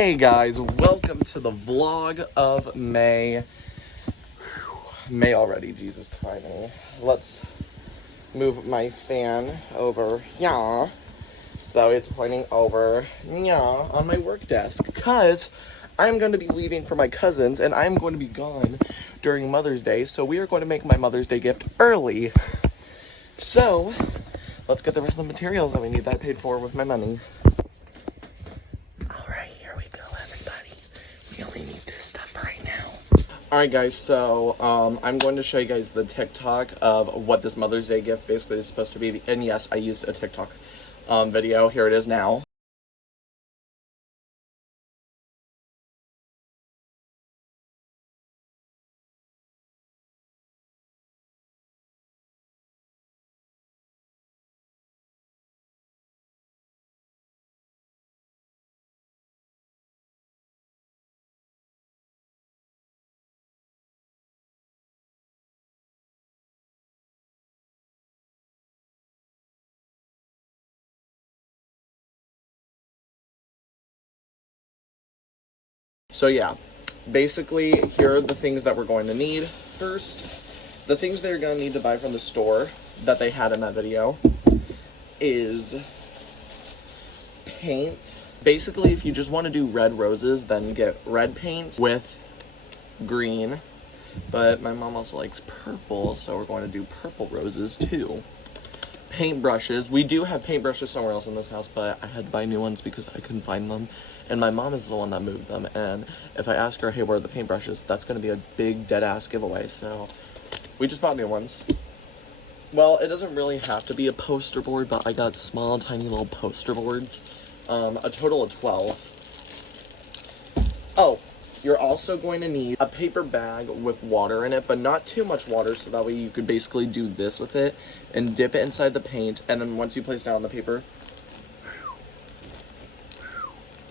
Hey guys, welcome to the vlog of May. May already, Jesus Christ. Let's move my fan over here so that way it's pointing over on my work desk, because I'm going to be leaving for my cousins and I'm going to be gone during Mother's Day, so we are going to make my Mother's Day gift early. So let's get the rest of the materials that we need that paid for with my money. Alright guys, so I'm going to show you guys the TikTok of what this Mother's Day gift basically is supposed to be. And yes, I used a TikTok video. Here it is now. So yeah, basically here are the things that we're going to need. First, the things they're going to need to buy from the store that they had in that video is paint. Basically, if you just want to do red roses, then get red paint with green. But my mom also likes purple, so we're going to do purple roses too. Paintbrushes. We do have paintbrushes somewhere else in this house, but I had to buy new ones because I couldn't find them, and my mom is the one that moved them, and if I ask her, hey, where are the paintbrushes, that's going to be a big dead-ass giveaway, so we just bought new ones. Well, it doesn't really have to be a poster board, but I got small, tiny little poster boards, a total of 12. Oh, you're also going to need a paper bag with water in it, but not too much water, so that way you could basically do this with it and dip it inside the paint, and then once you place it down on the paper,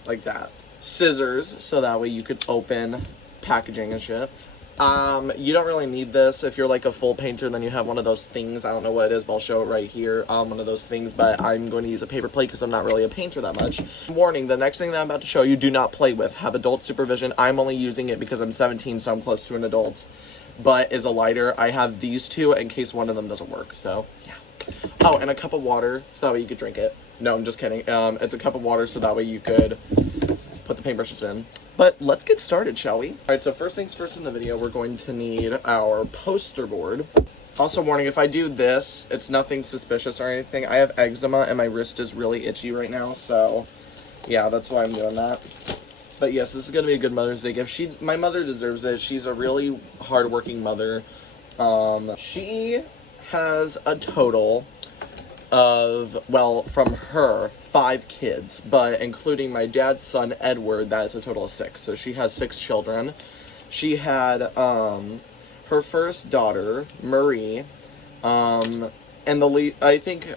like that. Scissors, so that way you could open packaging and shit. You don't really need this. If you're like a full painter, then you have one of those things. I don't know what it is, but I'll show it right here. One of those things, but I'm going to use a paper plate because I'm not really a painter that much. Warning, the next thing that I'm about to show you, do not play with. Have adult supervision. I'm only using it because I'm 17, so I'm close to an adult. But is a lighter. I have these two in case one of them doesn't work, so yeah. Oh, and a cup of water, so that way you could drink it. No, I'm just kidding. It's a cup of water, so that way you could put the paintbrushes in. But let's get started, shall we? Alright, so first things first in the video, we're going to need our poster board. Also warning, if I do this, it's nothing suspicious or anything. I have eczema and my wrist is really itchy right now, so yeah, that's why I'm doing that. But yes, this is going to be a good Mother's Day gift. My mother deserves it. She's a really hardworking mother. She has a total of, well, from her, 5 kids, but including my dad's son Edward, that is a total of 6. So she has 6 children. She had her first daughter, Marie, and I think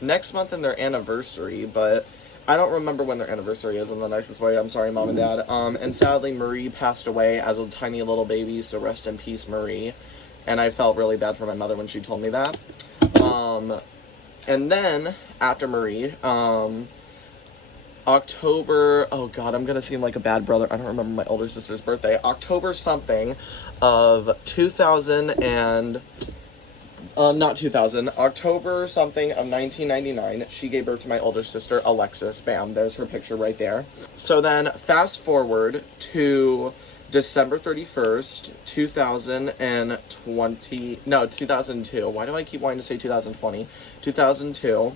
next month in their anniversary, but I don't remember when their anniversary is in the nicest way. I'm sorry, Mom and Dad. And sadly, Marie passed away as a tiny little baby, so rest in peace, Marie. And I felt really bad for my mother when she told me that. And then, after Marie, October, oh god, I'm gonna seem like a bad brother, I don't remember my older sister's birthday, October something of 2000 and, October something of 1999, she gave birth to my older sister, Alexis. Bam, there's her picture right there. So then, fast forward to December 31st, 2002. Why do I keep wanting to say 2020? 2002,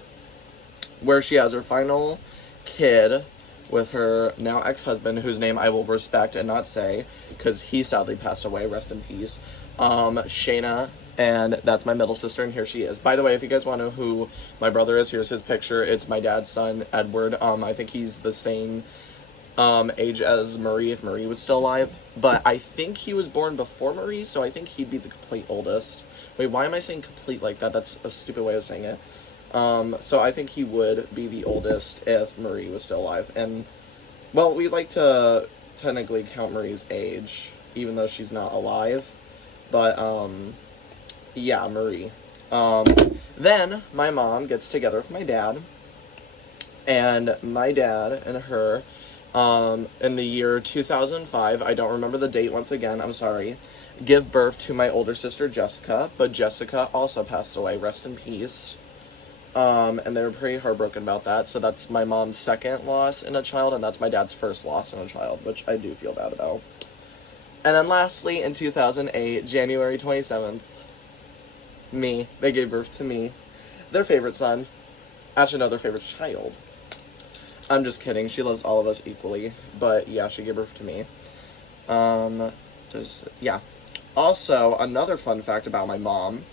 where she has her final kid with her now ex-husband, whose name I will respect and not say, because he sadly passed away, rest in peace, Shayna, and that's my middle sister, and here she is. By the way, if you guys want to know who my brother is, here's his picture. It's my dad's son, Edward. I think he's the same age as Marie, if Marie was still alive, but I think he was born before Marie, so I think he'd be the complete oldest. Wait, why am I saying complete like that? That's a stupid way of saying it. So I think he would be the oldest if Marie was still alive, and, well, we like to technically count Marie's age, even though she's not alive, but, yeah, Marie. Then my mom gets together with my dad, and my dad and her in the year 2005, I don't remember the date once again, I'm sorry, give birth to my older sister Jessica, but Jessica also passed away, rest in peace. And they were pretty heartbroken about that, so that's my mom's second loss in a child, and that's my dad's first loss in a child, which I do feel bad about. And then lastly, in 2008, January 27th, they gave birth to me, their favorite son, actually no, their favorite child. I'm just kidding, she loves all of us equally, but yeah, she gave birth to me. Yeah. Also, another fun fact about my mom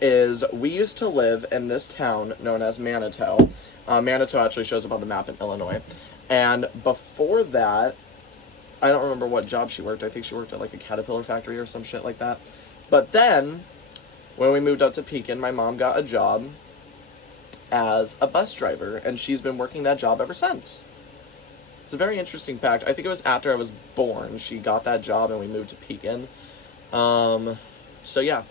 is we used to live in this town known as Manitou. Manitou actually shows up on the map in Illinois. And before that, I don't remember what job she worked. I think she worked at like a Caterpillar factory or some shit like that. But then, when we moved up to Pekin, my mom got a job as a bus driver, and she's been working that job ever since. It's a very interesting fact. I think it was after I was born she got that job and we moved to Pekin. So yeah.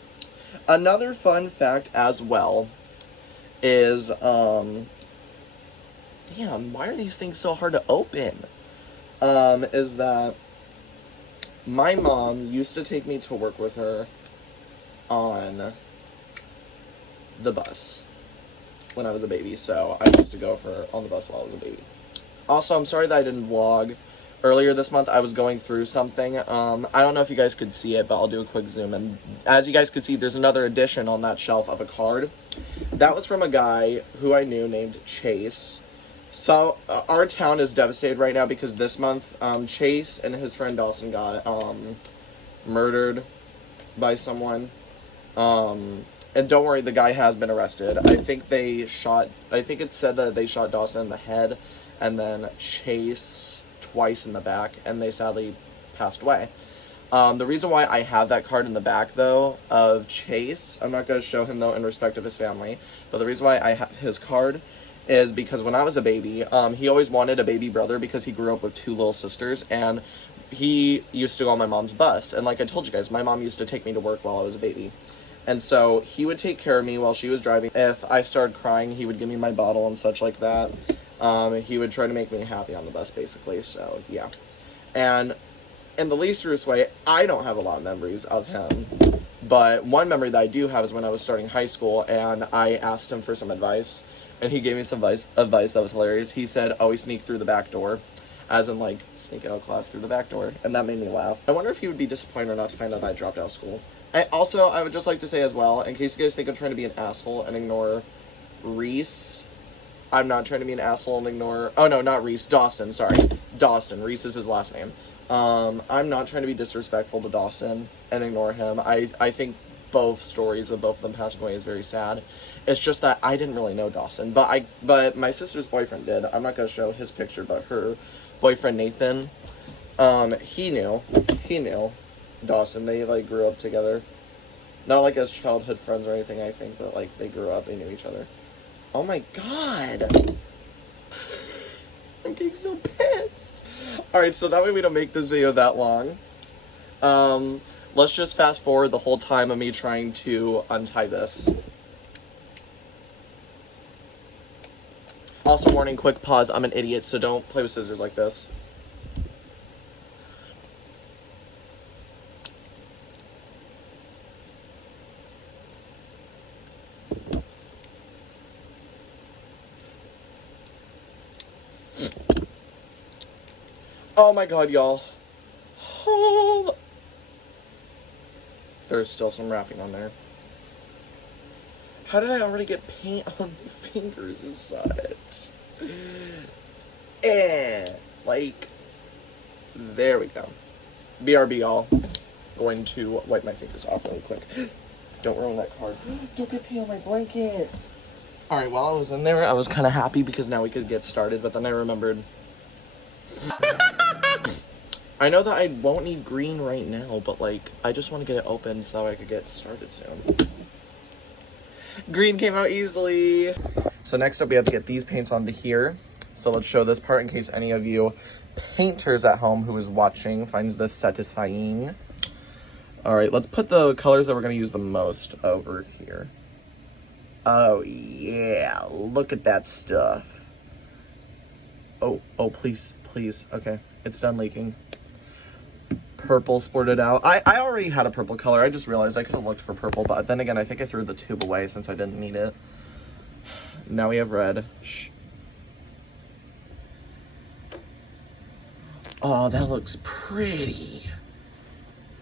Another fun fact as well is, damn, why are these things so hard to open? Is that my mom used to take me to work with her on the bus when I was a baby, so I used to go with her on the bus while I was a baby. Also, I'm sorry that I didn't vlog earlier this month. I was going through something. I don't know if you guys could see it, but I'll do a quick zoom. And as you guys could see, there's another edition on that shelf of a card. That was from a guy who I knew named Chase. So, our town is devastated right now because this month, Chase and his friend Dawson got, murdered by someone. And don't worry, the guy has been arrested. I think it said that they shot Dawson in the head and then Chase twice in the back, and they sadly passed away. The reason why I have that card in the back, though, of Chase, I'm not going to show him, though, in respect of his family, but the reason why I have his card is because when I was a baby, he always wanted a baby brother because he grew up with two little sisters, and he used to go on my mom's bus. And like I told you guys, my mom used to take me to work while I was a baby. And so he would take care of me while she was driving. If I started crying, he would give me my bottle and such like that. He would try to make me happy on the bus, basically, so yeah. And in the least truest way, I don't have a lot of memories of him, but one memory that I do have is when I was starting high school, and I asked him for some advice, and he gave me some advice that was hilarious. He said, always sneak through the back door, as in, like, sneak out of class through the back door, and that made me laugh. I wonder if he would be disappointed or not to find out that I dropped out of school. I would just like to say as well, in case you guys think I'm trying to be an asshole and ignore Reese, I'm not trying to be an asshole and ignore... Oh, no, not Reese. Dawson, sorry. Dawson. Reese is his last name. I'm not trying to be disrespectful to Dawson and ignore him. I think both stories of both of them passing away is very sad. It's just that I didn't really know Dawson. But my sister's boyfriend did. I'm not going to show his picture, but her boyfriend, Nathan, he knew Dawson. They, like, grew up together. Not, like, as childhood friends or anything, I think, but, like, they grew up. They knew each other. Oh my god! I'm getting so pissed! Alright, so that way we don't make this video that long. Let's just fast forward the whole time of me trying to untie this. Also, warning, quick pause, I'm an idiot, so don't play with scissors like this. Oh my god, y'all. Oh. There's still some wrapping on there. How did I already get paint on my fingers and such? Like, there we go. BRB, y'all. Going to wipe my fingers off really quick. Don't ruin that card. Don't get paint on my blanket. Alright, while I was in there, I was kind of happy because now we could get started, but then I remembered... I know that I won't need green right now, but, like, I just want to get it open so that I could get started soon. Green came out easily. So next up, we have to get these paints onto here. So let's show this part in case any of you painters at home who is watching finds this satisfying. Alright, let's put the colors that we're going to use the most over here. Oh, yeah. Look at that stuff. Oh, please please. Okay, it's done leaking. Purple splurted out. I already had a purple color. I just realized I could have looked for purple, but then again, I think I threw the tube away since I didn't need it. Now we have red. Shh. Oh, that looks pretty.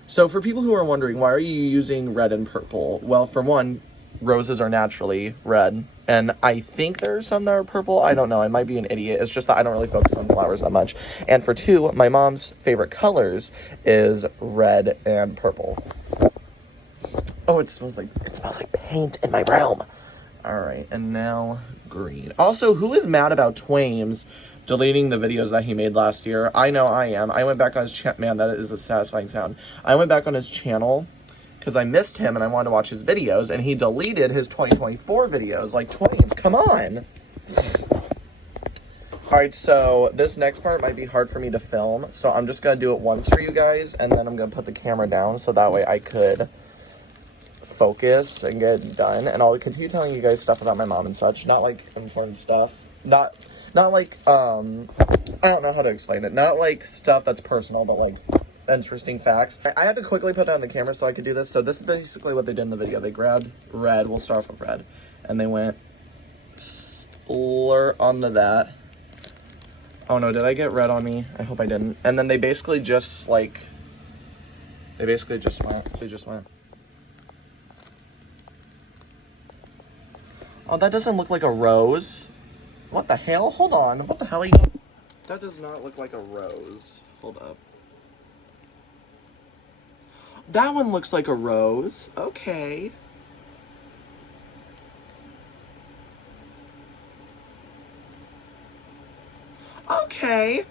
So for people who are wondering, why are you using red and purple? Well, for one, roses are naturally red, and I think there's some that are purple. I don't know. I might be an idiot. It's just that I don't really focus on flowers that much. And for two, my mom's favorite colors is red and purple. Oh, it smells like paint in my room. All right, and now green. Also, who is mad about Twames deleting the videos that he made last year? I know I am. I went back on his channel. Man, that is a satisfying sound. I went back on his channel because I missed him and I wanted to watch his videos, and he deleted his 2024 videos. Like, Twames, come on. All right, so this next part might be hard for me to film, so I'm just going to do it once for you guys, and then I'm going to put the camera down so that way I could focus and get it done. And I'll continue telling you guys stuff about my mom and such. Not, like, important stuff. Not like, I don't know how to explain it. Not, like, stuff that's personal, but, like, interesting facts. I had to quickly put down the camera so I could do this. So this is basically what they did in the video. They grabbed red, we'll start off with red, and they went splur onto that. Oh no, did I get red on me? I hope I didn't. And then they basically just went. Oh, that doesn't look like a rose. What the hell? Hold on. What the hell are you? That does not look like a rose. Hold up. That one looks like a rose. Okay.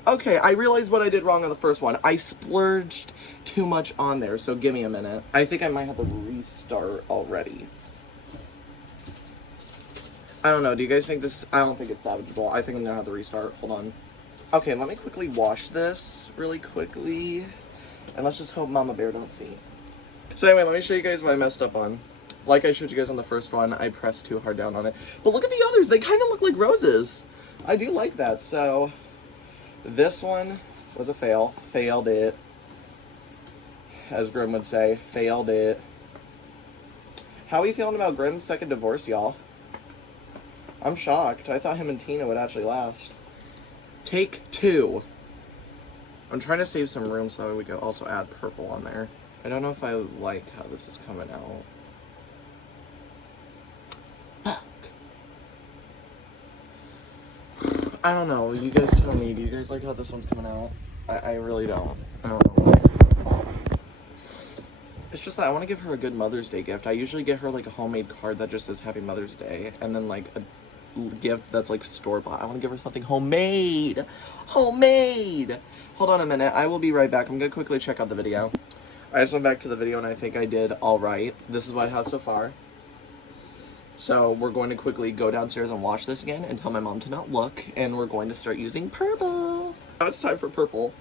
Okay, I realized what I did wrong on the first one. I splurged too much on there, so give me a minute. I think I might have to restart already. I don't know, do you guys think this? I don't think it's salvageable. I think I'm gonna have to restart. Hold on. Okay, let me quickly wash this really quickly. And let's just hope Mama Bear don't see. So anyway, let me show you guys what I messed up on. Like I showed you guys on the first one, I pressed too hard down on it. But look at the others, they kind of look like roses. I do like that. So this one was a fail. Failed it. As Grim would say, failed it. How are you feeling about Grim's second divorce, y'all? I'm shocked. I thought him and Tina would actually last. Take two. I'm trying to save some room so we could also add purple on there. I don't know if I like how this is coming out. Fuck. I don't know. You guys tell me. Do you guys like how this one's coming out? I really don't. I don't know why. It's just that I want to give her a good Mother's Day gift. I usually get her like a homemade card that just says Happy Mother's Day. And then like a gift that's like store-bought. I want to give her something homemade. Homemade! Hold on a minute. I will be right back. I'm going to quickly check out the video. I just went back to the video and I think I did alright. This is what I have so far. So we're going to quickly go downstairs and watch this again and tell my mom to not look. And we're going to start using purple. Now it's time for purple.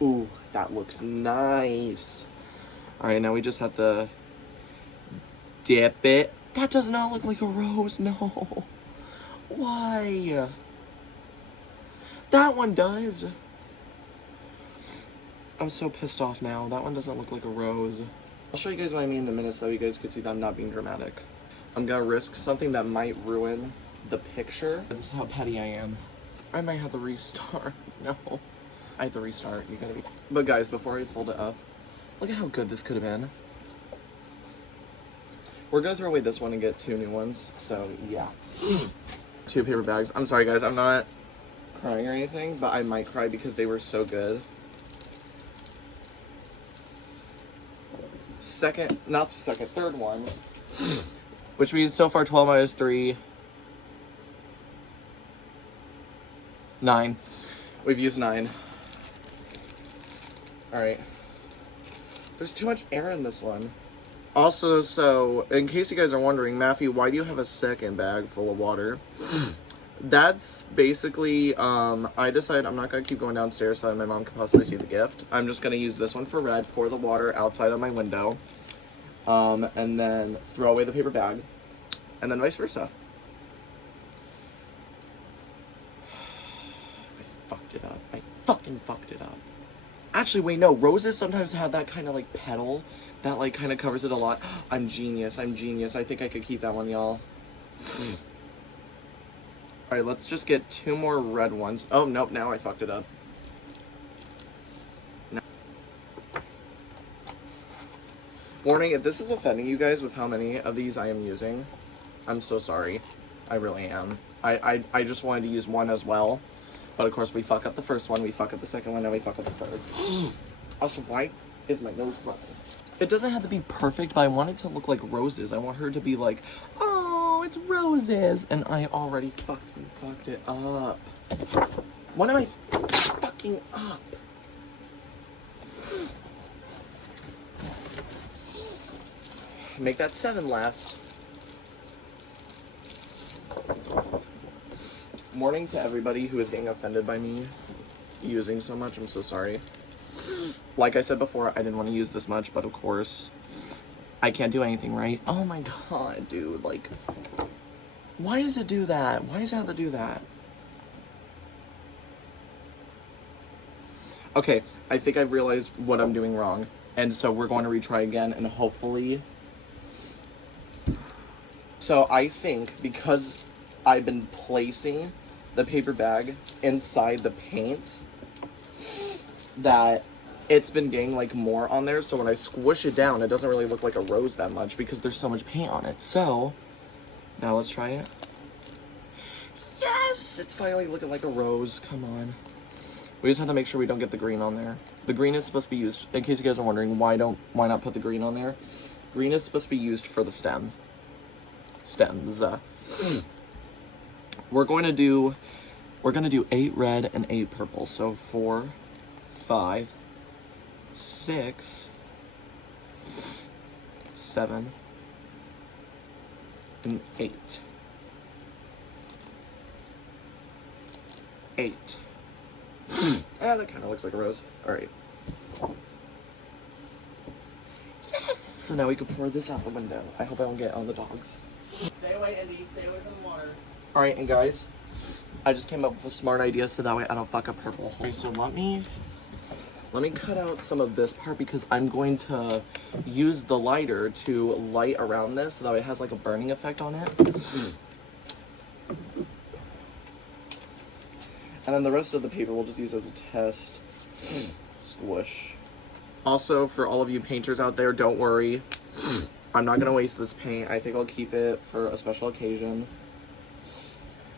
Ooh, that looks nice. Alright, now we just have to dip it. That does not look like a rose, no. Why? That one does. I'm so pissed off now. That one doesn't look like a rose. I'll show you guys what I mean in a minute so you guys can see that I'm not being dramatic. I'm gonna risk something that might ruin the picture. This is how petty I am. I might have to restart. No. I have to restart. You gotta be. But guys, before I fold it up, look at how good this could have been. We're gonna throw away this one and get two new ones. So yeah. 2 paper bags. I'm sorry guys, I'm not crying or anything, but I might cry because they were so good. Third one. Which means so far 12 minus 3. 9. We've used 9. Alright. There's too much air in this one. Also, so, in case you guys are wondering, Matthew, why do you have a second bag full of water? That's basically, I decided I'm not going to keep going downstairs so that my mom can possibly see the gift. I'm just going to use this one for red, pour the water outside of my window, and then throw away the paper bag, and then vice versa. it up. I fucking fucked it up. Actually, wait, no. Roses sometimes have that kind of, like, petal that, like, kind of covers it a lot. I'm genius. I'm genius. I think I could keep that one, y'all. Alright, let's just get 2 more red ones. Oh, nope, now I fucked it up. No. Warning, if this is offending you guys with how many of these I am using, I'm so sorry. I really am. I just wanted to use one as well. But of course, we fuck up the first one, we fuck up the second one, and we fuck up the third. Also, why is my nose running? It doesn't have to be perfect, but I want it to look like roses. I want her to be like, oh, it's roses. And I already fucking fucked it up. When am I fucking up? Make that 7 left. Morning to everybody who is getting offended by me using so much. I'm so sorry. Like I said before, I didn't want to use this much, but of course, I can't do anything, right? Oh my god, dude, like, why does it do that? Why does it have to do that? Okay, I think I've realized what I'm doing wrong, and so we're going to retry again, and hopefully... So I think, because I've been placing the paper bag inside the paint, that it's been getting like more on there, so when I squish it down, it doesn't really look like a rose that much because there's so much paint on it. So now let's try it. Yes, it's finally looking like a rose. Come on. We just have to make sure we don't get the green on there. The green is supposed to be used, in case you guys are wondering, why not put the green on there? Green is supposed to be used for the stems. We're going to do 8 red and 8 purple. So 4, 5, 6, 7, and 8. 8. That kind of looks like a rose. Alright. Yes! So now we can pour this out the window. I hope I don't get on the dogs. Stay away, Indy. Stay away from the water. Alright, and guys, I just came up with a smart idea so that way I don't fuck up purple. Okay, so let me cut out some of this part because I'm going to use the lighter to light around this so that way it has like a burning effect on it. And then the rest of the paper we'll just use as a test. Squish. Also, for all of you painters out there, don't worry. I'm not going to waste this paint. I think I'll keep it for a special occasion.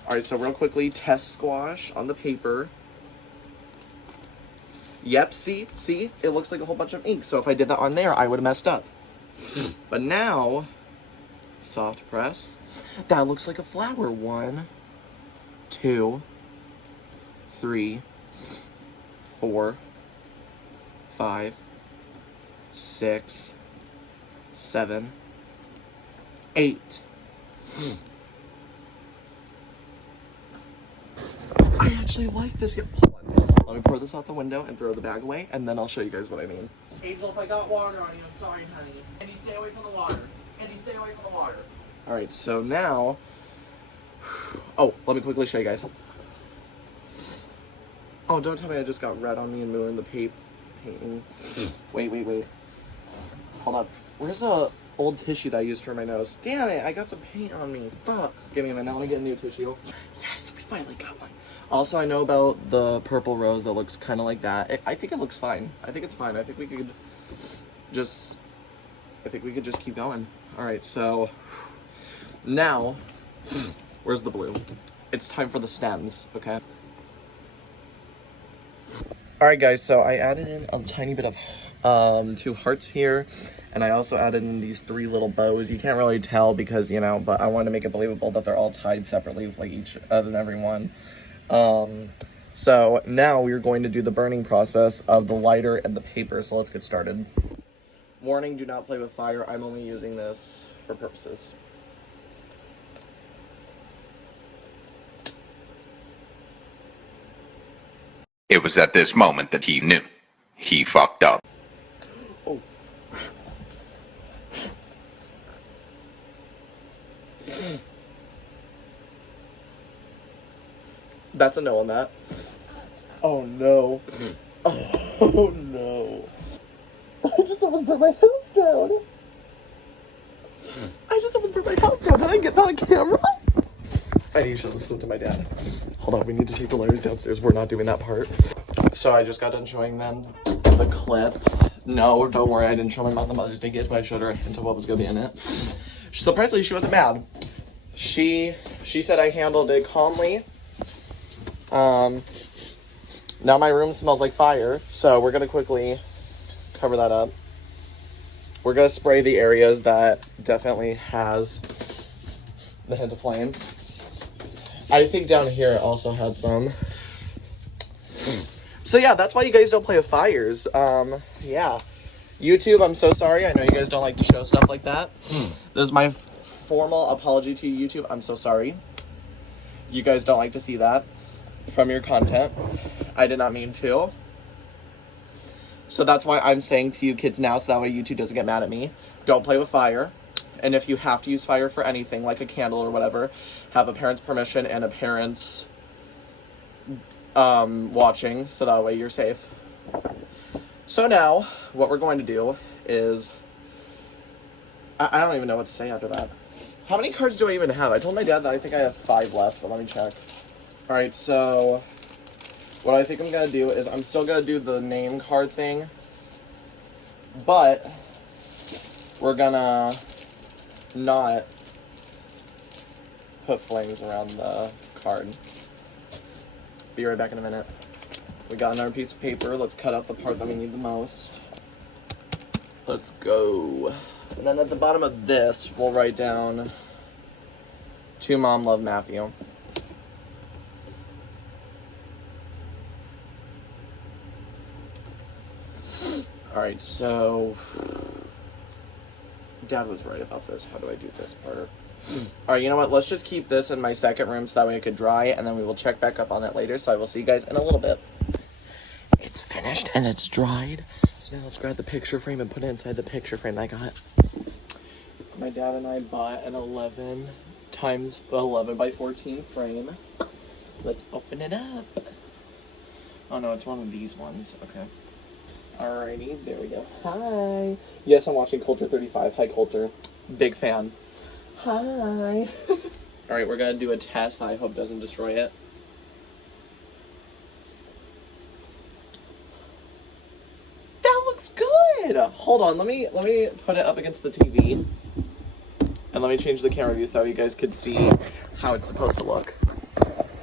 Alright, so real quickly, test squash on the paper. Yep, see? It looks like a whole bunch of ink. So if I did that on there, I would have messed up. But now, soft press. That looks like a flower. 1, 2, 3, 4, 5, 6, 7, 8. I actually like this. Hold on. Let me pour this out the window and throw the bag away, and then I'll show you guys what I mean. Angel, if I got water on you, I'm sorry, honey. Andy, stay away from the water. Andy, stay away from the water. Alright, so now... Oh, let me quickly show you guys. Oh, don't tell me I just got red on me and moving the painting. Wait. Hold up. Where's the old tissue that I used for my nose? Damn it, I got some paint on me. Fuck. Give me a minute, let me get a new tissue. Yes, we finally got one. Also, I know about the purple rose that looks kind of like that. I think it looks fine. I think it's fine. I think we could just keep going. Alright, so now, where's the blue? It's time for the stems, okay? Alright guys, so I added in a tiny bit of 2 hearts here, and I also added in these 3 little bows. You can't really tell because, you know, but I wanted to make it believable that they're all tied separately with like each other than every one. So now we're going to do the burning process of the lighter and the paper, so let's get started. Warning, do not play with fire. I'm only using this for purposes. It was at this moment that he knew. He fucked up. Oh. That's a no on that. Oh no. Oh no. I just almost burnt my house down. I just almost burnt my house down. Did I get that on camera? I need to listen to my dad. Hold on, we need to take the layers downstairs. We're not doing that part. So I just got done showing them the clip. No, don't worry, I didn't show my mom the Mother's Day gift, but I showed her a hint of what was gonna be in it. Surprisingly, she wasn't mad. She said I handled it calmly. Now my room smells like fire, so we're gonna quickly cover that up. We're gonna spray the areas that definitely has the hint of flame. I think down here it also had some. So yeah, that's why you guys don't play with fires. Yeah. YouTube, I'm so sorry. I know you guys don't like to show stuff like that. This is my formal apology to you, YouTube. I'm so sorry. You guys don't like to see that from your content. I did not mean to. So that's why I'm saying to you kids now, so that way YouTube doesn't get mad at me. Don't play with fire. And if you have to use fire for anything, like a candle or whatever, have a parent's permission and a parent's watching, so that way you're safe. So now, what we're going to do is... I don't even know what to say after that. How many cards do I even have? I told my dad that I think I have 5 left, but let me check. Alright, so... what I think I'm going to do is I'm still going to do the name card thing. But... we're going to not put flames around the card. Be right back in a minute. We got another piece of paper. Let's cut out the part that we need the most. Let's go. And then at the bottom of this, we'll write down, "To Mom, love, Matthew." Alright, so... Dad was right about this. How do I do this part? Alright, you know what? Let's just keep this in my second room so that way it could dry, and then we will check back up on it later. So I will see you guys in a little bit. It's finished and it's dried. So now let's grab the picture frame and put it inside the picture frame that I got. My dad and I bought an 11 times 11 by 14 frame. Let's open it up. Oh no, it's one of these ones. Okay. Alrighty, there we go. Hi. Yes, I'm watching Culture 35. Hi, Culture. Big fan. Hi. Alright, we're gonna do a test that I hope doesn't destroy it. That looks good! Hold on, let me put it up against the TV. And let me change the camera view so you guys could see how it's supposed to look.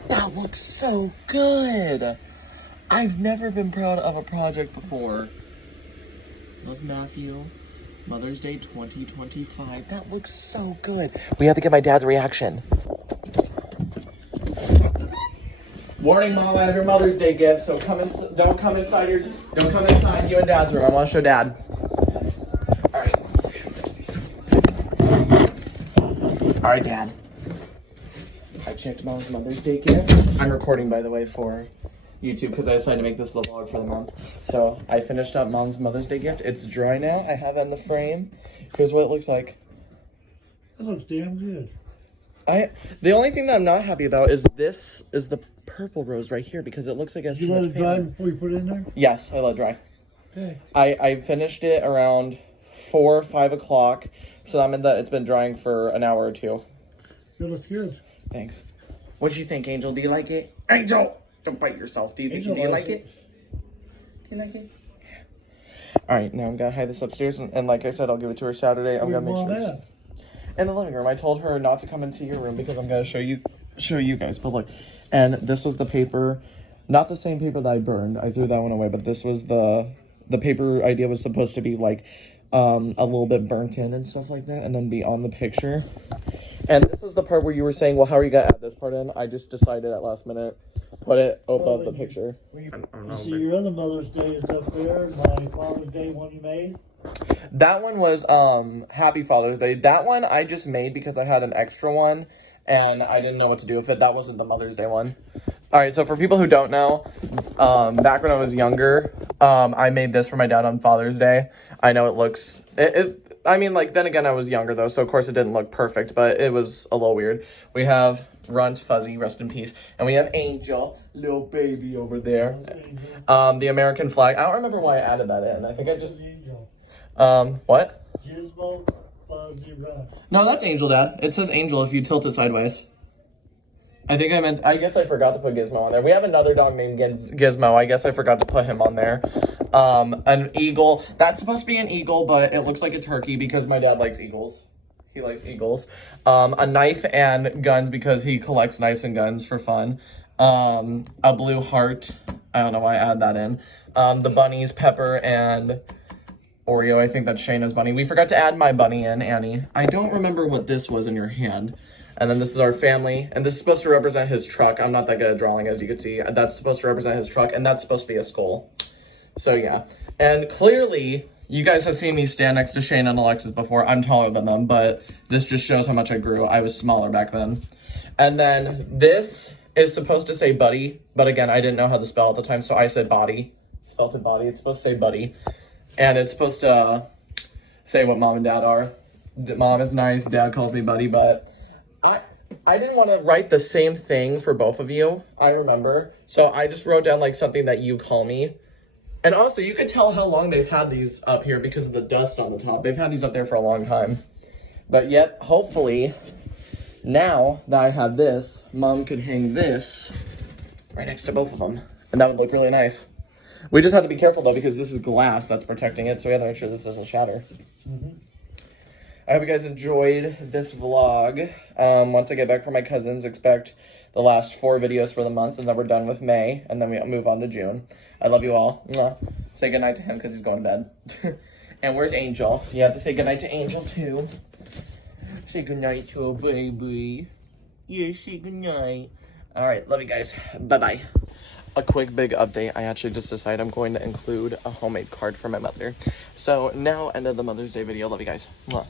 That looks so good! I've never been proud of a project before. Love, Matthew. Mother's Day 2025. That looks so good. We have to get my dad's reaction. Warning, Mom, I have your Mother's Day gift, so don't come inside you and Dad's room. I want to show Dad. Alright. Alright, Dad. I checked Mom's Mother's Day gift. I'm recording, by the way, for YouTube because I decided to make this the vlog for the month. So I finished up Mom's Mother's Day gift. It's dry now. I have it in the frame. Here's what it looks like. That looks damn good. The only thing that I'm not happy about is this is the purple rose right here because it looks like it has Did too you let much it dry paint. before you put it in there? Yes, I let it dry. Okay. I finished it around 4 or 5 o'clock, so it's been drying for an hour or two. It looks good. Thanks. What do you think, Angel? Do you like it? Angel! Don't bite yourself. Do you like it? Do you like it? Yeah. Alright, now I'm gonna hide this upstairs, and like I said, I'll give it to her Saturday. I'm gonna make sure it's in the living room. I told her not to come into your room because I'm gonna show you guys. But look, and this was the paper, not the same paper that I burned. I threw that one away, but this was the paper idea was supposed to be like a little bit burnt in and stuff like that, and then be on the picture. And this is the part where you were saying, well, how are you gonna add this part in? I just decided at last minute, put it above the picture. You see your other Mother's Day is up there, my Father's Day one you made. That one was Happy Father's Day. That one I just made because I had an extra one and I didn't know what to do with it. That wasn't the Mother's Day one. Alright, so for people who don't know, back when I was younger, I made this for my dad on Father's Day. I know it looks... I mean, like, then again, I was younger, though, so of course it didn't look perfect, but it was a little weird. We have Runt, Fuzzy, rest in peace. And we have Angel, little baby over there. The American flag. I don't remember why I added that in. I think I just... Angel. What? Gizmo, Fuzzy, Runt. No, that's Angel, Dad. It says Angel if you tilt it sideways. I guess I forgot to put Gizmo on there. We have another dog named Gizmo. I guess I forgot to put him on there. An eagle. That's supposed to be an eagle, but it looks like a turkey because my dad likes eagles. He likes eagles. A knife and guns because he collects knives and guns for fun. A blue heart. I don't know why I add that in. The bunnies, Pepper and Oreo. I think that's Shayna's bunny. We forgot to add my bunny in, Annie. I don't remember what this was in your hand. And then this is our family, and this is supposed to represent his truck. I'm not that good at drawing, as you can see. That's supposed to represent his truck, and that's supposed to be a skull. So, yeah. And clearly, you guys have seen me stand next to Shane and Alexis before. I'm taller than them, but this just shows how much I grew. I was smaller back then. And then this is supposed to say buddy, but again, I didn't know how to spell at the time, so I said body. Spelled it body. It's supposed to say buddy. And it's supposed to say what mom and dad are. Mom is nice, dad calls me buddy, but... I didn't want to write the same thing for both of you, I remember. So I just wrote down like something that you call me. And also, you can tell how long they've had these up here because of the dust on the top. They've had these up there for a long time. But yet, hopefully, now that I have this, Mom could hang this right next to both of them. And that would look really nice. We just have to be careful, though, because this is glass that's protecting it. So we have to make sure this doesn't shatter. I hope you guys enjoyed this vlog. Once I get back from my cousins, expect the last 4 videos for the month, and then we're done with May, and then we move on to June. I love you all. Mwah. Say goodnight to him because he's going to bed. And where's Angel? You have to say goodnight to Angel, too. Say goodnight to a baby. Yeah, say goodnight. All right, love you guys. Bye-bye. A quick big update. I actually just decided I'm going to include a homemade card for my mother. So now, end of the Mother's Day video. Love you guys. Mwah.